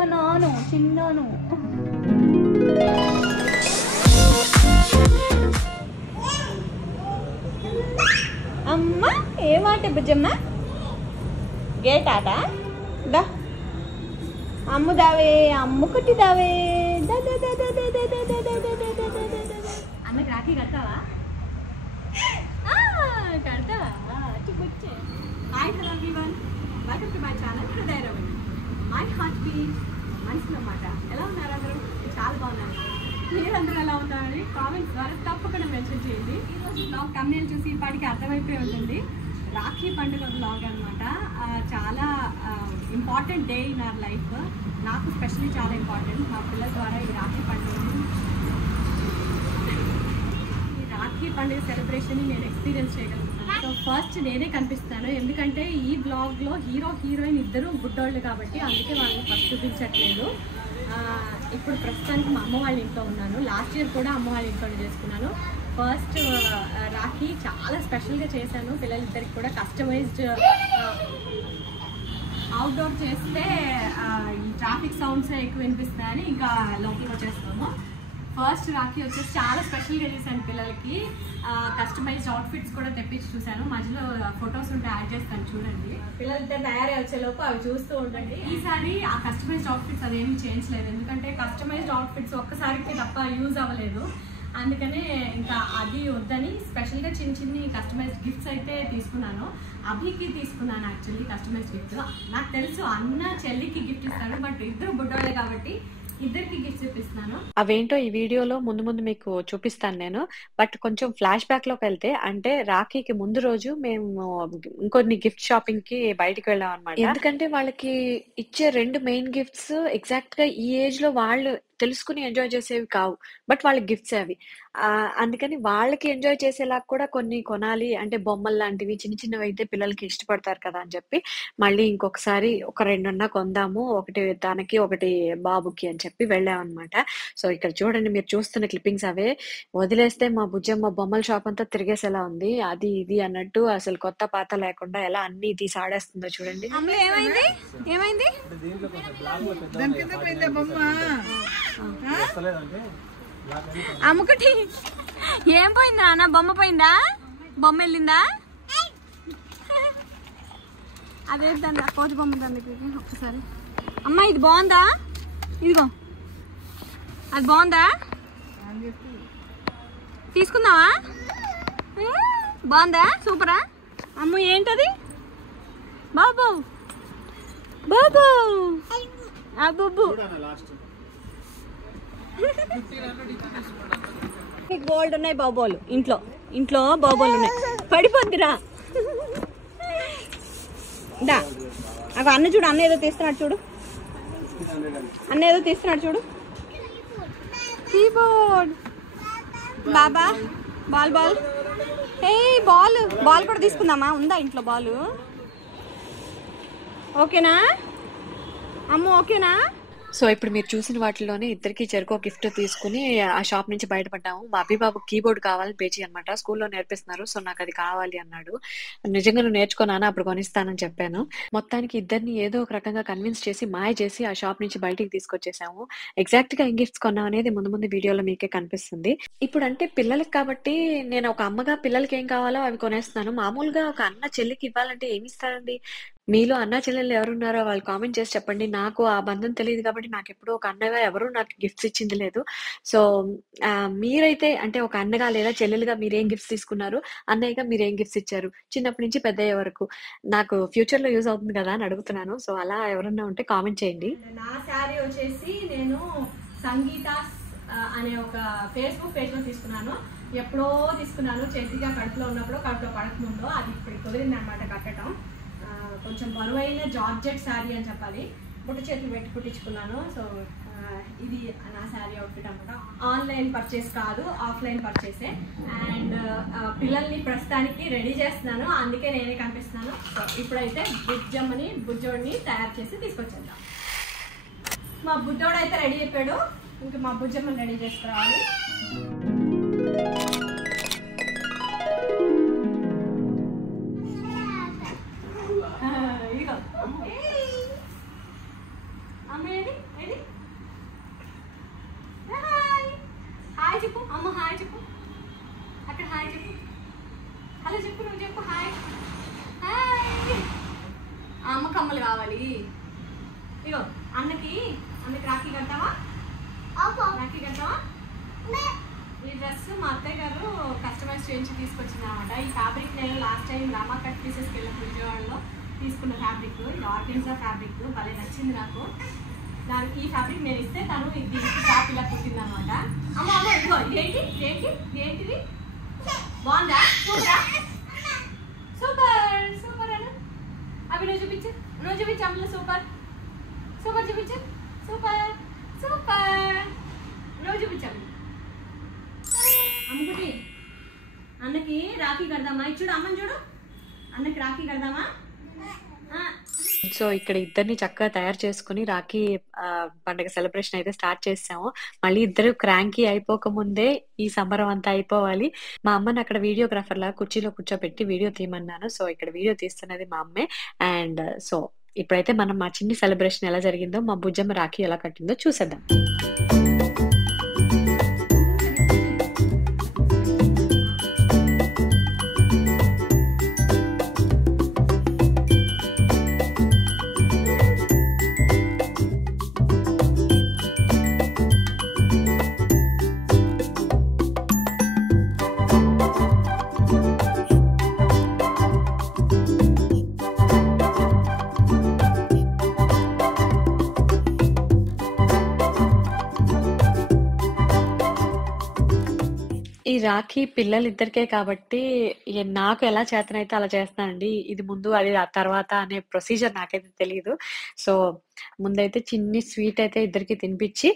మా నాను చిన్నాను. అమ్మ ఏమాట బుజ్జమ్మ గేట్ ఆట దా అమ్ము దావే అమ్ము కుట్టి దావే అన్నకి రాఖీ కడతావా కడతావా బుచ్చే. Hi hello everyone, welcome to my channel Hrudaya Ravi. My heart beat మనసులో మాట. ఎలా ఉన్నారు అందరూ? చాలా బాగున్నారు. మీరందరూ ఎలా ఉన్నారని కామెంట్స్ ద్వారా తప్పకుండా మెన్షన్ చేయండి. ఈరోజు బ్లాగ్ తమ్నేల్ చూసి ఇప్పటికి అర్థమైపోయి ఉంటుంది. రాఖీ పండుగ బ్లాగ్ అనమాట. చాలా important day in our life. నాకు స్పెషల్లీ చాలా ఇంపార్టెంట్. మా పిల్లల ద్వారా ఈ రాఖీ పండుగ సెలబ్రేషన్ నేను ఎక్స్పీరియన్స్ చేయగలుగుతాను. సో ఫస్ట్ నేనే కనిపిస్తాను, ఎందుకంటే ఈ బ్లాగ్లో హీరో హీరోయిన్ ఇద్దరు బుడ్డోళ్ళు కాబట్టి అందుకే వాళ్ళని ఫస్ట్ చూపించట్లేదు. ఇప్పుడు ప్రస్తుతానికి మా అమ్మ వాళ్ళ ఇంట్లో ఉన్నాను. లాస్ట్ ఇయర్ కూడా అమ్మ వాళ్ళ ఇంట్లో చేసుకున్నాను. ఫస్ట్ రాఖీ చాలా స్పెషల్గా చేశాను. పిల్లలిద్దరికి కూడా కస్టమైజ్డ్. అవుట్డోర్ చేస్తే ఈ ట్రాఫిక్ సౌండ్స్ ఎక్కువ వినిపిస్తాయని ఇంకా లోపలికి వచ్చేస్తాము. ఫస్ట్ రాఖీ వచ్చేసి చాలా స్పెషల్గా చేశాను పిల్లలకి. కస్టమైజ్డ్ అవుట్ఫిట్స్ కూడా తెప్పించి చూశాను. మధ్యలో ఫొటోస్ ఉంటే యాడ్ చేస్తాను చూడండి. పిల్లలిద్దరు తయారై వచ్చేలోపు అవి చూస్తూ ఉండండి. ఈసారి ఆ కస్టమైజ్డ్ అవుట్ఫిట్స్ అదేమీ చేంజ్ లేదు, ఎందుకంటే కస్టమైజ్డ్ అవుట్ఫిట్స్ ఒక్కసారికి తప్ప యూజ్ అవ్వలేదు. అందుకనే ఇంకా అది వద్దని స్పెషల్గా చిన్న చిన్ని కస్టమైజ్డ్ గిఫ్ట్స్ అయితే తీసుకున్నాను. అభికి తీసుకున్నాను యాక్చువల్లీ కస్టమైజ్డ్ గిఫ్ట్. నాకు తెలుసు అన్న చెల్లికి గిఫ్ట్ ఇస్తాను, బట్ ఇద్దరు బుడ్డోళ్ళే కాబట్టి ఇద్దరికి గిఫ్ట్స్ చూపిస్తున్నాను. అవేంటో ఈ వీడియోలో ముందు ముందు మీకు చూపిస్తాను నేను. బట్ కొంచెం ఫ్లాష్ బ్యాక్ లోకి వెళ్తే, అంటే రాఖీకి ముందు రోజు మేము ఇంకొన్ని గిఫ్ట్ షాపింగ్ కి బయటకు వెళ్ళాం అనమాట. ఎందుకంటే వాళ్ళకి ఇచ్చే 2 మెయిన్ గిఫ్ట్స్ ఎగ్జాక్ట్ గా ఈ ఏజ్ లో వాళ్ళు తెలుసుకుని ఎంజాయ్ చేసేవి కావు, బట్ వాళ్ళకి గిఫ్ట్స్ అవి. అందుకని వాళ్ళకి ఎంజాయ్ చేసేలా కూడా కొన్ని కొనాలి. అంటే బొమ్మలు లాంటివి చిన్న చిన్నవి అయితే పిల్లలకి ఇష్టపడతారు కదా అని చెప్పి మళ్ళీ ఇంకొకసారి ఒక 2 కొందాము, ఒకటి తనకి ఒకటి బాబుకి అని చెప్పి వెళ్ళామన్నమాట. సో ఇక్కడ చూడండి, మీరు చూస్తున్న క్లిప్పింగ్స్ అవే. వదిలేస్తే మా బుజ్జమ్మ బొమ్మల షాప్ అంతా తిరిగేసేలా ఉంది. అది ఇది అన్నట్టు అసలు కొత్త పాత లేకుండా ఎలా అన్ని తీసి ఆడేస్తుందో చూడండి. ఏమైంది ఏమైంది అమ్మకటి ఏం పోయిందా అన్న? బొమ్మ పోయిందా? బొమ్మ వెళ్ళిందా? అదే దాన్ని కోతి బొమ్మ దాన్ని ఒక్కసారి. అమ్మ ఇది బాగుందా? ఇదిగో అది బాగుందా? తీసుకుందావా? బాగుందా? సూపరా? అమ్మ ఏంటది? బాబు బాబు బాబు గోల్డ్ ఉన్నాయి బాబోలు ఇంట్లో. ఇంట్లో బాబోలు ఉన్నాయి. పడిపోద్దిరా దా. అక్కడ అన్న చూడు, అన్న ఏదో తీస్తున్నాడు చూడు. అన్న ఏదో తీస్తున్నాడు చూడు. కీబోర్డ్ బాబా బాల్ బాల్. ఏ బాల్ బాల్ కూడా తీసుకుందామా? ఉందా ఇంట్లో బాల్? ఓకేనా అమ్మ? ఓకేనా? సో ఇప్పుడు మీరు చూసిన వాటిలోనే ఇద్దరికి చెరుకు గిఫ్ట్ తీసుకుని ఆ షాప్ నుంచి బయటపడ్డాము. మా అభిబాబు కీబోర్డ్ కావాలి పేజీ అనమాట. స్కూల్లో నేర్పిస్తున్నారు, సో నాకు అది కావాలి అన్నాడు. నిజంగా నువ్వు నేర్చుకున్నాను, అప్పుడు కొనిస్తానని చెప్పాను. మొత్తానికి ఇద్దరిని ఏదో ఒక రకంగా కన్విన్స్ చేసి మాయ చేసి ఆ షాప్ నుంచి బయటికి తీసుకొచ్చేసాము. ఎగ్జాక్ట్ గా ఏం గిఫ్ట్స్ కొన్నాం అనేది ముందు ముందు వీడియోలో మీకే కనిపిస్తుంది. ఇప్పుడు అంటే పిల్లలకి కాబట్టి నేను ఒక అమ్మగా పిల్లలకి ఏం కావాలో అవి కొనేస్తున్నాను. మామూలుగా ఒక అన్న చెల్లికి ఇవ్వాలంటే ఏమి ఇస్తారండి? మీలో అన్నా చెల్లెళ్ళు ఎవరున్నారో వాళ్ళు కామెంట్ చేసి చెప్పండి. నాకు ఆ బంధం తెలియదు కాబట్టి నాకు ఎప్పుడూ ఒక అన్నగా ఎవరు నాకు గిఫ్ట్స్ ఇచ్చింది లేదు. సో మీరైతే అంటే ఒక అన్నగా లేదా చెల్లెలుగా మీరేం గిఫ్ట్స్ తీసుకున్నారు, అన్నయ్యగా మీరేం గిఫ్ట్స్ ఇచ్చారు చిన్నప్పటి నుంచి పెద్దయ్యే వరకు? నాకు ఫ్యూచర్ లో యూజ్ అవుతుంది కదా అని అడుగుతున్నాను. సో అలా ఎవరన్నా ఉంటే కామెంట్ చేయండి. నా శారీ వచ్చేసి నేను సంగీత అనే ఒక ఫేస్బుక్ పేజ్ లో తీసుకున్నాను. ఎప్పుడో తీసుకున్నాను, చేతిగా కడుపులో ఉన్నప్పుడు, కడుపులో పడకముందో. అది ఇప్పుడు కుదిరింది అనమాట కట్టడం. కొంచెం బరువైన జార్జెట్ శారీ అని చెప్పాలి. బుట్ట చేతులు పెట్టి కుట్టించుకున్నాను. సో ఇది నా శారీ అవుట్ఫిట్ అనమాట. ఆన్లైన్ పర్చేస్ కాదు, ఆఫ్లైన్ పర్చేసే. అండ్ పిల్లల్ని ప్రస్తుతానికి రెడీ చేస్తున్నాను, అందుకే నేనే కనిపిస్తున్నాను. సో ఇప్పుడైతే బుజ్జమ్మని బుజ్జోడిని తయారు చేసి తీసుకొచ్చేద్దాం. మా బుజ్జోడు అయితే రెడీ అయిపోయాడు, ఇంకా మా బుజ్జమ్మని రెడీ చేసుకురావాలి. ఇగో అన్నకి రాఖీ కడతావా? రాఖీ కడతావా? ఈ డ్రెస్ మా అత్తయ్య గారు కస్టమైజ్ చేయించి తీసుకొచ్చింది అనమాట. ఈ ఫ్యాబ్రిక్ నేను లాస్ట్ టైం రామా కట్ పీసెస్కి వెళ్ళిన విజయవాడలో తీసుకున్న ఫ్యాబ్రిక్, ఇది ఆర్గెన్జా ఫ్యాబ్రిక్, భలే నచ్చింది నాకు. దానికి ఈ ఫ్యాబ్రిక్ నేను ఇస్తే తను దీనికి టాప్ ఇలా కుట్టింది అనమాట. అమ్మ అమ్మ ఇదిగో ఏంటిది బాగుందా? సూపర్ సూపర్ అన్న. అవి నువ్వు చూపించు అమ్మలో సూపర్ చూపించు. సూపర్ నువ్వు చూపించాము. అమ్మకుటి అన్నకి రాఖీ కడదామా? చూడు అమ్మని చూడు, అన్నకి రాఖీ కడదామా? సో ఇక్కడ ఇద్దరిని చక్కగా తయారు చేసుకుని రాఖీ పండుగ సెలబ్రేషన్ అయితే స్టార్ట్ చేసాము. మళ్ళీ ఇద్దరు క్రాంకీ అయిపోకముందే ఈ సంబరం అంతా అయిపోవాలి. మా అమ్మని అక్కడ వీడియోగ్రాఫర్ లా కుర్చీలో కూర్చోబెట్టి వీడియో తీయమన్నాను. సో ఇక్కడ వీడియో తీస్తున్నది మా అమ్మే. అండ్ సో ఇప్పుడైతే మనం మా చిన్ని సెలబ్రేషన్ ఎలా జరిగిందో, మా బుజ్జమ్మ రాఖీ ఎలా కట్టిందో చూసేద్దాం. ఈ రాఖీ పిల్లలిద్దరికే కాబట్టి నాకు ఎలా చేతనైతే అలా చేస్తానండి. ఇది ముందు అది ఆ తర్వాత అనే ప్రొసీజర్ నాకైతే తెలియదు. సో ముందైతే చిన్ని స్వీట్ అయితే ఇద్దరికి తినిపించి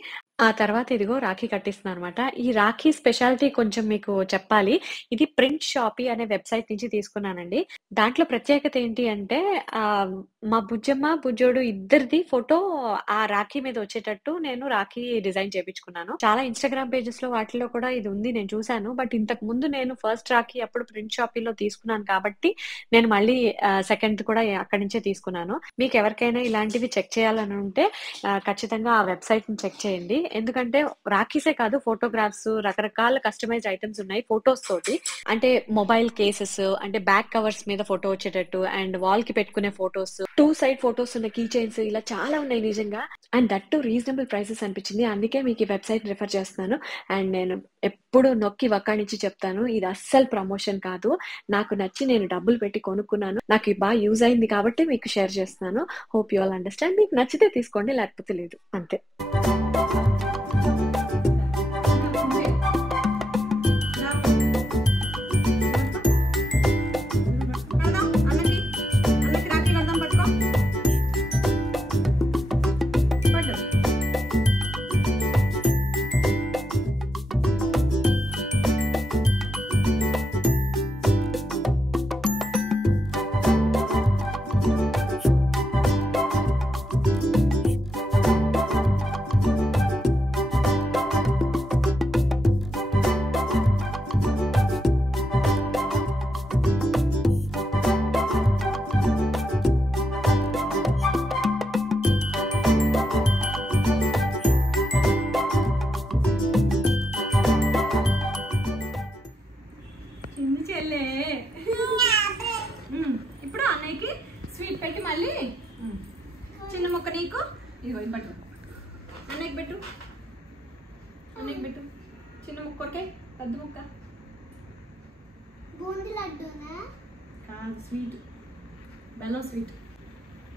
ఆ తర్వాత ఇదిగో రాఖీ కట్టిస్తున్నాను అనమాట. ఈ రాఖీ స్పెషాలిటీ కొంచెం మీకు చెప్పాలి. ఇది ప్రింట్ షాపీ అనే వెబ్సైట్ నుంచి తీసుకున్నానండి. దాంట్లో ప్రత్యేకత ఏంటి అంటే మా బుజ్జమ్మ బుజ్జోడు ఇద్దరిది ఫోటో ఆ రాఖీ మీద వచ్చేటట్టు నేను రాఖీ డిజైన్ చేయించుకున్నాను. చాలా ఇన్స్టాగ్రామ్ పేజెస్ లో వాటిలో కూడా ఇది ఉంది, నేను చూసాను. బట్ ఇంతకు ముందు నేను ఫస్ట్ రాఖీ అప్పుడు ప్రింట్ షాపీలో తీసుకున్నాను కాబట్టి నేను మళ్ళీ సెకండ్ కూడా అక్కడి నుంచే తీసుకున్నాను. మీకు ఎవరికైనా ఇలాంటివి చెక్ చేయాలని ఉంటే ఖచ్చితంగా ఆ వెబ్సైట్ ని చెక్ చేయండి. ఎందుకంటే రాఖీసే కాదు, ఫోటోగ్రాఫ్స్, రకరకాల కస్టమైజ్ ఐటమ్స్ ఉన్నాయి ఫోటోస్ తోటి. అంటే మొబైల్ కేసెస్, అంటే బ్యాక్ కవర్స్ మీద ఫోటో వచ్చేటట్టు, అండ్ వాల్ కి పెట్టుకునే ఫోటోస్, 2 సైడ్ ఫోటోస్ ఉన్న కీ చైన్స్, ఇలా చాలా ఉన్నాయి నిజంగా. And that to reasonable prices అనిపించింది. అందుకే మీకు ఈ వెబ్సైట్ రిఫర్ చేస్తున్నాను. అండ్ నేను ఎప్పుడు నొక్కి వక్కానిచ్చి చెప్తాను, ఇది అస్సలు ప్రమోషన్ కాదు. నాకు నచ్చి నేను డబ్బులు పెట్టి కొనుక్కున్నాను, నాకు బాగా యూజ్ అయింది కాబట్టి మీకు షేర్ చేస్తున్నాను. Hope you all understand. మీకు నచ్చితే తీసుకోండి, లేకపోతే లేదు, అంతే. ఇప్పుడు అన్నయ్యకి స్వీట్ పెట్టి మళ్ళీ చిన్న ముక్క నీకు ఇగో ఇవ్వట్టు. అన్నయ్యకి పెట్టు, అన్నయ్యకి పెట్టు. చిన్న ముక్క కొరకే, పెద్ద ముక్క బూందీ లడ్డూనా కాదు, స్వీట్, బెల్లం స్వీట్.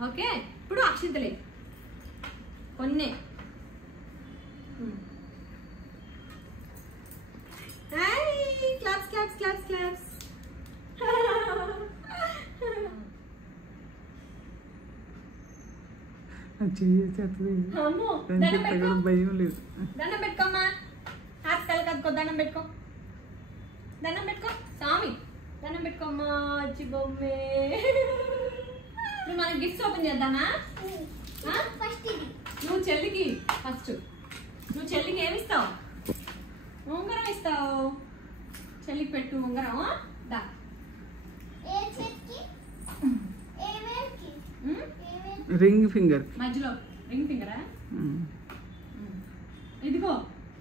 ఓకే, ఇప్పుడు అక్షింతలే కొన్ని. Claps claps claps claps. భయం లేదు. దండం పెట్టుకోమ్మా, హాస్పిటల్ కదుకో, దండం పెట్టుకో, దండం పెట్టుకో స్వామి, దండం పెట్టుకోమ్మా. వచ్చి బొమ్మే. ఇప్పుడు మనకి గిఫ్ట్స్ ఓపెన్ చేద్దామా? నువ్వు చెల్లికి ఫస్ట్, నువ్వు చెల్లికి ఏమి ఇస్తావు? ఉంగరం ఇస్తావు. చెల్లికి పెట్టు ఉంగరం. దా రింగ్ ఫింగర్ మధ్యలో రింగ్ ఫింగరా? ఇదిగో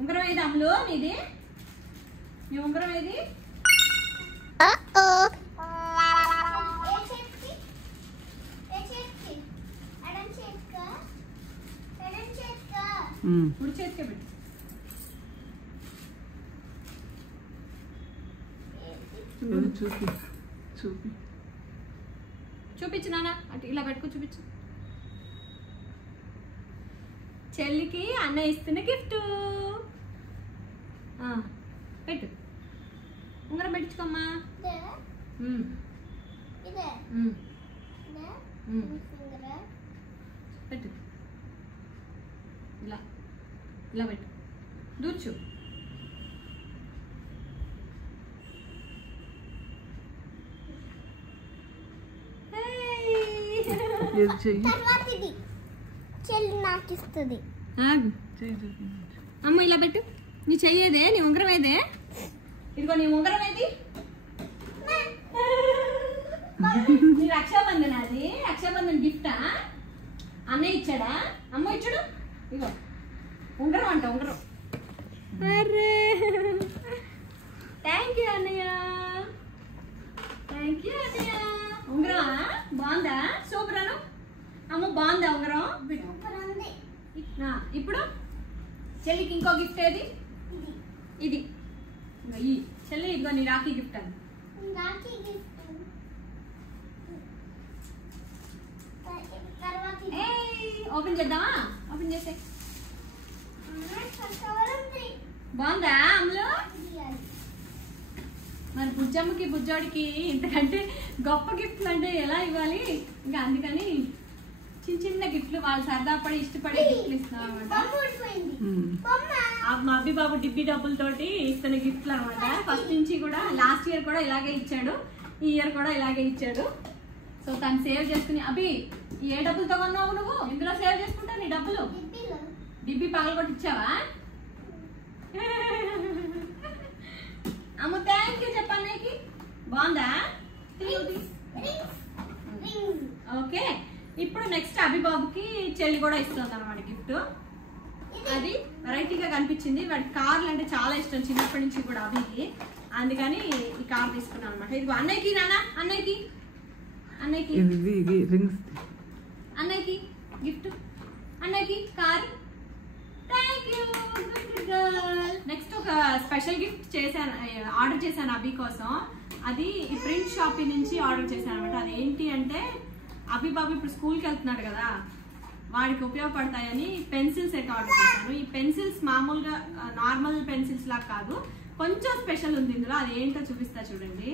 ఉంగరం ఏది అమ్ములు? నీది నీ ఉంగరం ఏది? కుడి చేతికే పెట్టు. చూపి చూపి చూపించు నాన్న, అటు ఇలా పెట్టుకో చూపించు. చెల్లికి అన్న ఇస్తున్న గిఫ్ట్. పెట్టు, ఉంగరం పెట్టించుకోమ్మా. పెట్టు, ఇలా ఇలా పెట్టు, దూర్చు. అమ్మ ఇలా పెట్టు. నీ చెయ్యేదే, నీ ఉంగరం ఏదే? ఇదిగో నీ ఉంగరం ఏది? నీ రక్షాబంధన్, అది రక్షాబంధన్ గిఫ్టా? అన్నయ్య ఇచ్చాడా? అమ్మ ఇచ్చాడు. ఇగో ఉంగరం అంట, ఉంగరం. అరే థ్యాంక్ యూ అన్నయ్య, థ్యాంక్ యూ అన్నయ్య. ఉంగరం బాగుందా? సూపర్ అను. అమ్మ బాగుందా ఉంగరం? ఇప్పుడు చెల్లికి ఇంకో గిఫ్ట్ ఏది? ఇది. ఈ చెల్లి ఇదిగో నీ రాఖీ గిఫ్ట్ అని. ఓపెన్ చేద్దామా? ఓపెన్ చేసే. బాగుందా అమ్ములు? మరి బుజ్జమ్మకి బుజ్జోడికి ఇంతకంటే గొప్ప గిఫ్ట్లు అంటే ఎలా ఇవ్వాలి? ఇంకా అందుకని చిన్న చిన్న గిఫ్ట్లు వాళ్ళు సరదా పడి ఇష్టపడే గిఫ్ట్లు ఇస్తున్నాం అనమాట. మా అబ్బి బాబు డిబ్బి డబ్బులతోటి ఇస్తున్న గిఫ్ట్లు అనమాట. ఫస్ట్ నుంచి కూడా, లాస్ట్ ఇయర్ కూడా ఇలాగే ఇచ్చాడు, ఈ ఇయర్ కూడా ఇలాగే ఇచ్చాడు. సో తను సేవ్ చేసుకుని. అబ్బి ఏ డబ్బులతో కొన్నావు నువ్వు? ఇందులో సేవ్ చేసుకుంటావు నీ డబ్బులు? డిబ్బి పగలగొట్టి ఇచ్చావా? అమ్మ థ్యాంక్ యూ చెప్పన్నకి. బాగుందా? ఓకే, ఇప్పుడు నెక్స్ట్ అభిబాబుకి చెల్లి కూడా ఇస్తుంది అనమాట గిఫ్ట్. అది వెరైటీగా కనిపించింది. వాడికి కార్లు అంటే చాలా ఇష్టం చిన్నప్పటి నుంచి కూడా అభికి, అందుకని ఈ కార్ తీసుకున్నాను అనమాట. ఇది అన్నయ్యకి నాన్న, అన్నయ్యకి అన్నయ్యకి అన్నయ్యకి గిఫ్ట్, అన్నయ్యకి కార్. Thank you. నెక్స్ట్ ఒక స్పెషల్ గిఫ్ట్ చేశాను, ఆర్డర్ చేశాను అభి కోసం. అది ఈ ప్రింట్ షాప్ నుంచి ఆర్డర్ చేశాను అనమాట. అది ఏంటి అంటే, అభి బాబు ఇప్పుడు స్కూల్కి వెళ్తున్నాడు కదా, వాడికి ఉపయోగపడతాయని పెన్సిల్ సెట్ ఆర్డర్ చేశాను. ఈ పెన్సిల్స్ మామూలుగా నార్మల్ పెన్సిల్స్ లాగా కాదు, కొంచెం స్పెషల్ ఉంది ఇందులో. అది ఏంటో చూపిస్తా చూడండి.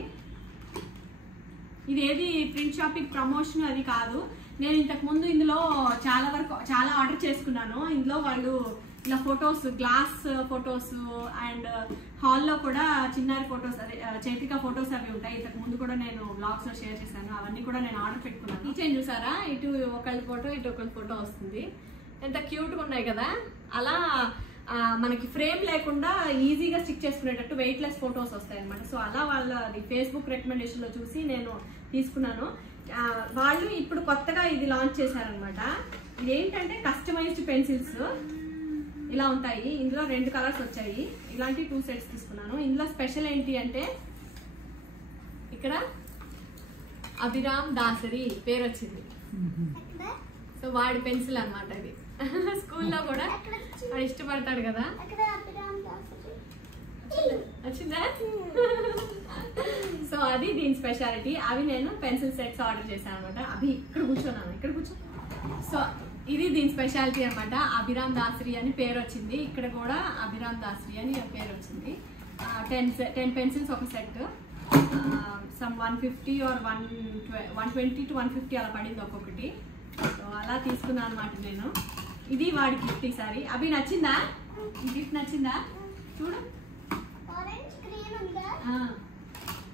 ఇదేది ప్రింట్ షాపింగ్ ప్రమోషన్ అది కాదు. నేను ఇంతకు ముందు ఇందులో చాలా ఆర్డర్ చేసుకున్నాను. ఇందులో వాళ్ళు ఇలా ఫొటోస్, గ్లాస్ ఫొటోస్ అండ్ హాల్లో కూడా చిన్నారి ఫొటోస్, అదే చైత్రిక ఫొటోస్ అవి ఉంటాయి. ఇంతకు ముందు కూడా నేను బ్లాగ్స్ లో షేర్ చేశాను. అవన్నీ కూడా నేను ఆర్డర్ పెట్టుకున్నాను. ఈ చేంజ్ చూసారా? ఇటు ఒకళ్ళ ఫోటో, ఇటు ఒకళ్ళ ఫోటో వస్తుంది. ఎంత క్యూట్గా ఉన్నాయి కదా. అలా మనకి ఫ్రేమ్ లేకుండా ఈజీగా స్టిక్ చేసుకునేటట్టు వెయిట్లెస్ ఫొటోస్ వస్తాయి అనమాట. సో అలా వాళ్ళది ఫేస్బుక్ రికమెండేషన్లో చూసి నేను తీసుకున్నాను. వాళ్ళు ఇప్పుడు కొత్తగా ఇది లాంచ్ చేశారనమాట. ఇదేంటంటే కస్టమైజ్డ్ పెన్సిల్స్ ఇలా ఉంటాయి. ఇందులో 2 కలర్స్ వచ్చాయి. ఇలాంటి 2 సెట్స్ తీసుకున్నాను. ఇందులో స్పెషల్ ఏంటి అంటే, ఇక్కడ అభిరామ్ దాసరి పేరు వచ్చింది. సో వాడి పెన్సిల్ అనమాట ఇది. స్కూల్లో కూడా వాడు ఇష్టపడతాడు కదా. వచ్చిందా? సో అది దీని స్పెషాలిటీ. అవి నేను పెన్సిల్ సెట్స్ ఆర్డర్ చేశాను అనమాట. అవి ఇక్కడ కూర్చోన్నాను, ఇక్కడ కూర్చో. సో ఇది దీని స్పెషాలిటీ అనమాట. అభిరామ్ దాసరి అని పేరు వచ్చింది. ఇక్కడ కూడా అభిరామ్ దాసరి అని పేరు వచ్చింది. 10 పెన్సిల్స్ ఒక సెట్. సమ్ 150 or 120 to 150 అలా పడింది ఒక్కొక్కటి. సో అలా తీసుకున్నాను అనమాట నేను. ఇది వాడి గిఫ్ట్ ఈసారి. అభి నచ్చిందా? ఈ గిఫ్ట్ నచ్చిందా? చూడు.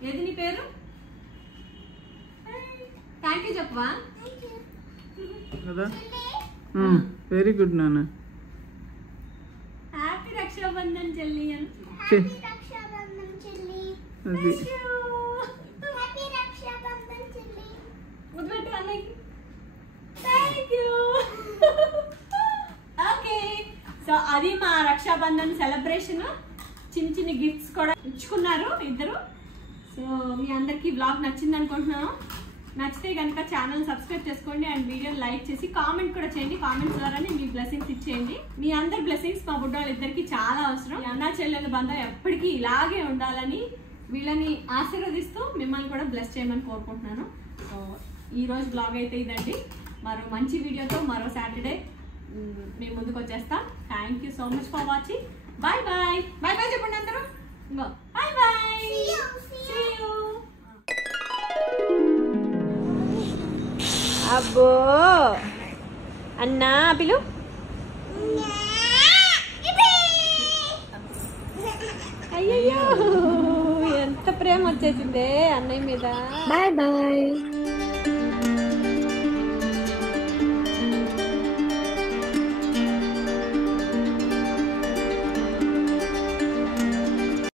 ఏది నీ పేరు? థ్యాంక్ యూ చెప్పవా? వెరీ గుడ్ నాన్న. హ్యాపీ రక్షాబంధన్ చెల్లి అని. ముద్దుపెట్టు అన్నయ్యకి. Thank you. ఓకే, సో అది మా రక్షాబంధన్ సెలబ్రేషన్. చిన్న చిన్న గిఫ్ట్స్ కూడా ఇచ్చుకున్నారు ఇద్దరు. సో మీ అందరికి బ్లాగ్ నచ్చింది అనుకుంటున్నాను. నచ్చితే కనుక ఛానల్ సబ్స్క్రైబ్ చేసుకోండి అండ్ వీడియో లైక్ చేసి కామెంట్ కూడా చేయండి. కామెంట్స్ ద్వారానే మీ బ్లెస్సింగ్స్ ఇచ్చేయండి. మీ అందరి బ్లెస్సింగ్స్ మా బుడ్డోళ్ళిద్దరికి చాలా అవసరం. ఈ అన్నా చెల్లెల బంధం ఎప్పటికీ ఇలాగే ఉండాలని వీళ్ళని ఆశీర్వదిస్తూ మిమ్మల్ని కూడా బ్లెస్ చేయమని కోరుకుంటున్నాను. సో ఈ రోజు బ్లాగ్ అయితే ఇదండి. మరో మంచి వీడియోతో మరో సాటర్డే మేము ముందుకు వచ్చేస్తాం. Thank you so much for watching. Bye bye. Bye bye చెప్పండి అందరూ. Bye bye. అబ్బో అన్నా పిలు. అయ్యయ్యో ఎంత ప్రేమ వచ్చేసిందే అన్నయ్య మీద. Bye bye.